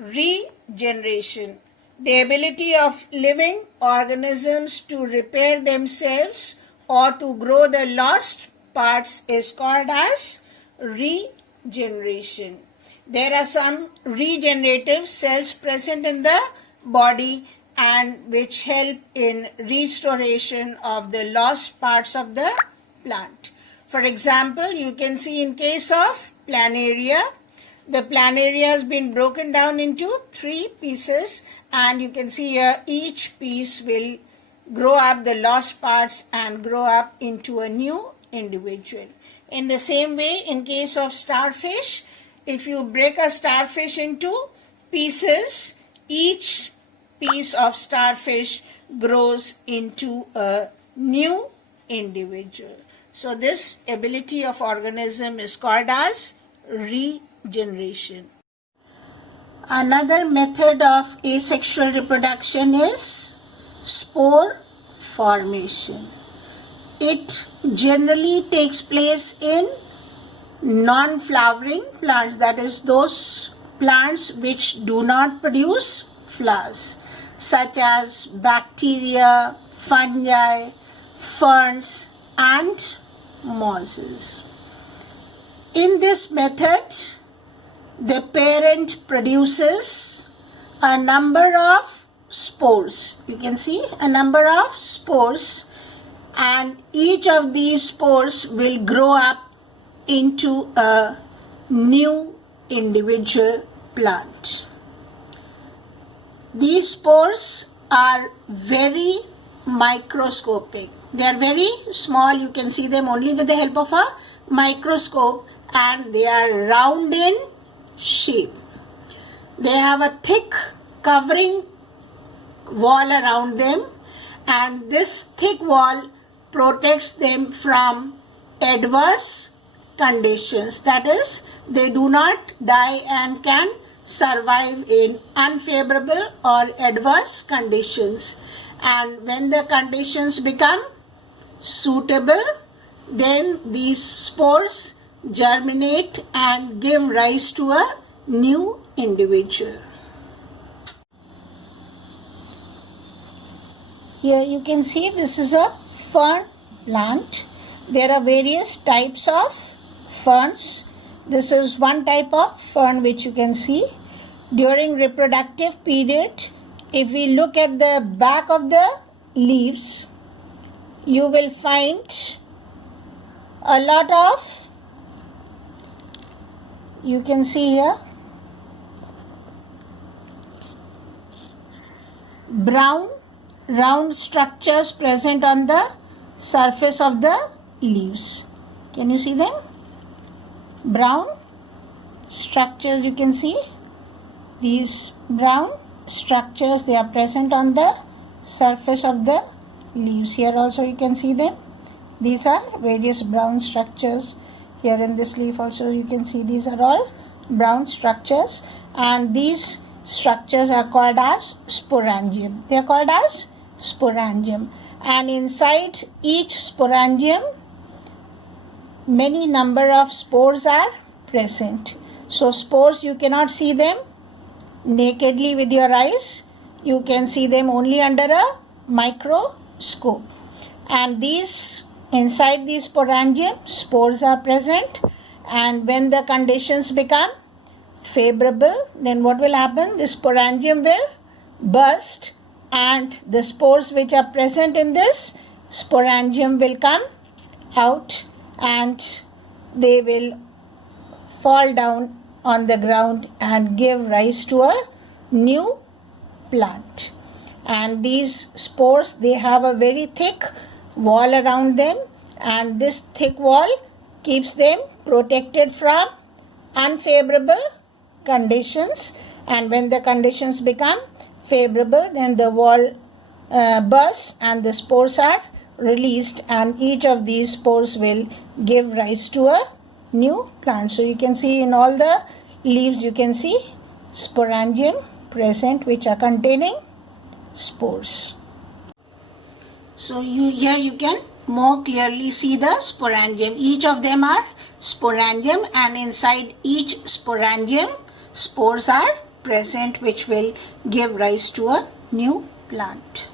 Regeneration. The ability of living organisms to repair themselves or to grow the lost parts is called as regeneration. There are some regenerative cells present in the body and which help in restoration of the lost parts of the plant. For example, you can see in case of planaria, the planaria has been broken down into 3 pieces, and you can see here each piece will grow up the lost parts and grow up into a new individual. In the same way, in case of starfish, if you break a starfish into pieces, each piece of starfish grows into a new individual. So this ability of organism is called as regeneration. Another method of asexual reproduction is spore formation. It generally takes place in non-flowering plants, that is those plants which do not produce flowers, such as bacteria, fungi, ferns and mosses. In this method, the parent produces a number of spores. You can see a number of spores, and each of these spores will grow up into a new individual plant. These spores are very microscopic. They are very small. You can see them only with the help of a microscope, and they are round in shape. They have a thick covering wall around them, and this thick wall protects them from adverse conditions. That is, they do not die and can survive in unfavorable or adverse conditions. And when the conditions become suitable, then these spores germinate and give rise to a new individual. Here you can see this is a fern plant. There are various types of ferns. This is one type of fern which you can see. During reproductive period, if we look at the back of the leaves, you will find a lot of, you can see here, brown round structures present on the surface of the leaves. Can you see them? Brown structures, you can see these brown structures, they are present on the surface of the leaves. Here also you can see them. These are various brown structures. Here in this leaf also you can see these are all brown structures, and these structures are called as sporangium. They are called as sporangium, and inside each sporangium many number of spores are present. So spores, you cannot see them nakedly with your eyes. You can see them only under a microscope, and these inside the sporangium spores are present, and when the conditions become favorable, then what will happen? The sporangium will burst, and the spores which are present in this sporangium will come out, and they will fall down on the ground and give rise to a new plant. And these spores, they have a very thick wall around them, and this thick wall keeps them protected from unfavorable conditions, and when the conditions become favorable, then the wall bursts and the spores are released, and each of these spores will give rise to a new plant. So you can see in all the leaves you can see sporangium present which are containing spores. So here you can more clearly see the sporangium. Each of them are sporangium, and inside each sporangium spores are present which will give rise to a new plant.